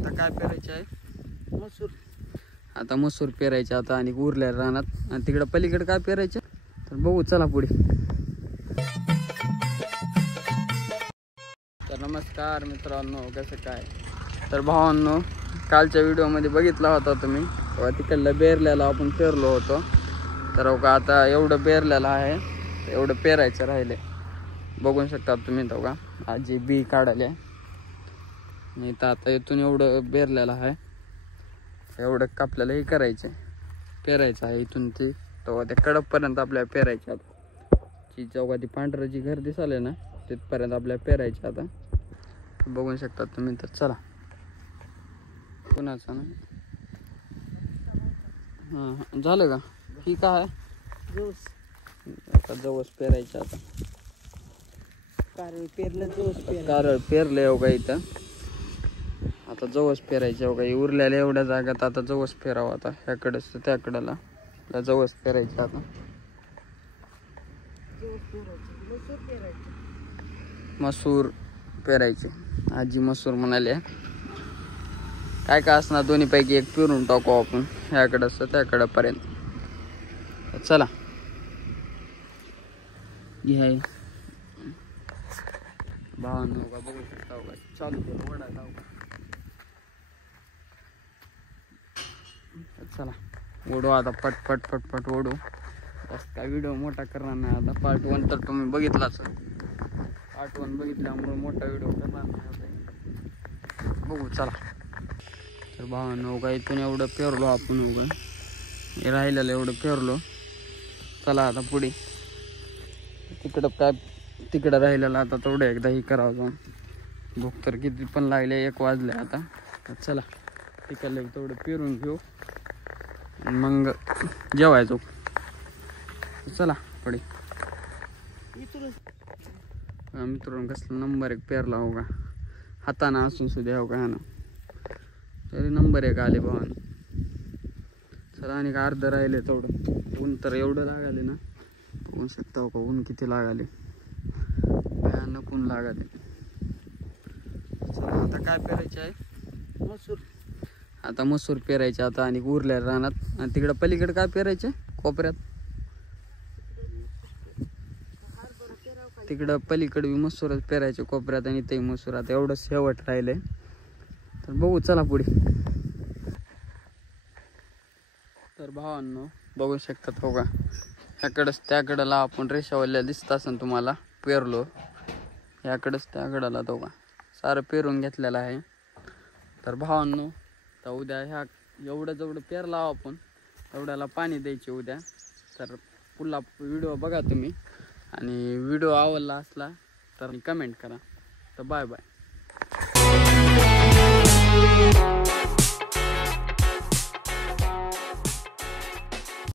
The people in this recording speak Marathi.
आता काय पेरायचे आहे? मसूर. आता मसूर पेरायचे आता आणि उरल्या रानात. आणि तिकडं पलीकडे काय पेरायचे तर बघू, चला पुढे. तर नमस्कार मित्रांनो, कसं काय? तर भावांनो, कालच्या व्हिडिओमध्ये बघितला होता तुम्ही, तेव्हा तिकडलं बेरल्याला आपण पेरलो होतो. तर आता एवढं बेरलेलं आहे, एवढं पेरायचं राहिले. बघू शकता तुम्ही तो का आजी बी काढायला नाही. तर आता इथून एवढं बेरलेलं आहे, एवढं आपल्याला हे करायचं पेरायचं आहे. इथून ते तेव्हा त्या कडकपर्यंत आपल्याला पेरायचं. आता जी चौका ती पांढरं जी घर दिसाले ना, तिथपर्यंत आपल्याला पेरायचं. आता बघू शकता तुम्ही. तर चला, कुणाचं ना हां झालं का? ही काय जवस. आता जवस पेरायचं. आता कारळ पेरलं, जवस पेरलं. कारळ पेरले हो का इथं. आता जवस पेरायचे हो का. उरलेल्या एवढ्या जागात आता जवस पेरावं. आता ह्याकडेच त्याकडेला जवस पेरायचं. आता जवस पेरायचं, मसूर पेरायचं. मसूर पेरायचे. आजी मसूर म्हणाले. काय काय असणार दोन्हीपैकी एक पेरून टाकू आपण, ह्याकडं त्याकडेपर्यंत. चला घ्या भावांनो का, बघू शकता का चालू करू ओढायला. चला ओढू आता, पट पट पट ओढू. बस काय व्हिडिओ मोठा करणार नाही आता. पार्ट 1 तर तुम्ही बघितलाच. पार्ट 1 बघितल्यामुळे मोठा व्हिडिओ करणार नाही आता. बघू चला. तर भावांनो का, इथून एवढं पेरलो आपण उघड, हे राहिलेलं एवढं पेरलो. चला आता पुढे. तिकडं राहिलेलं आता तेवढं एकदा ही करावं जाऊन. भूक तर किती पण लागले, 1 वाजले आता. तर चला तिकडलं तेवढं पेरून घेऊ, मग जेवायचो. चला पुढे. मित्रांनो कसला नंबर 1 पेरला हो का, हाताना असून सुद्धा हो का ह्यानं तरी नंबर 1 आले भावानं. चला आणि का अर्ध राहिले तेवढं. ऊन तर एवढं लागाले ना, बघू शकता हो का ऊन किती लागाले, भयानक ऊन लागाले. चला आता काय पेरायचे आहे? मसूर. आता मसूर पेरायचे आता आणि उरल्या रानात. आणि तिकडं पलीकडे काय पेरायचे कोपऱ्यात, तिकडं पलीकडे मसूरच पेरायचे कोपऱ्यात. आणि ते मसूर आता एवढं शेवट राहिले. तर बघू चला पुढे. तर भावांनो बघू शकतात हो का, ह्याकडंच त्याकडला आपण रेषावल्या दिसत असेल तुम्हाला पेरलो. ह्याकडंच त्याकडला तो का सारं पेरून घेतलेलं आहे. तर भावांनो, तर उद्या ह्या जेवढं पेरला आपण तेवढ्याला पाणी द्यायचे उद्या. तर पुढला व्हिडिओ बघा तुम्ही, आणि व्हिडिओ आवडला असला तर कमेंट करा. तर बाय बाय.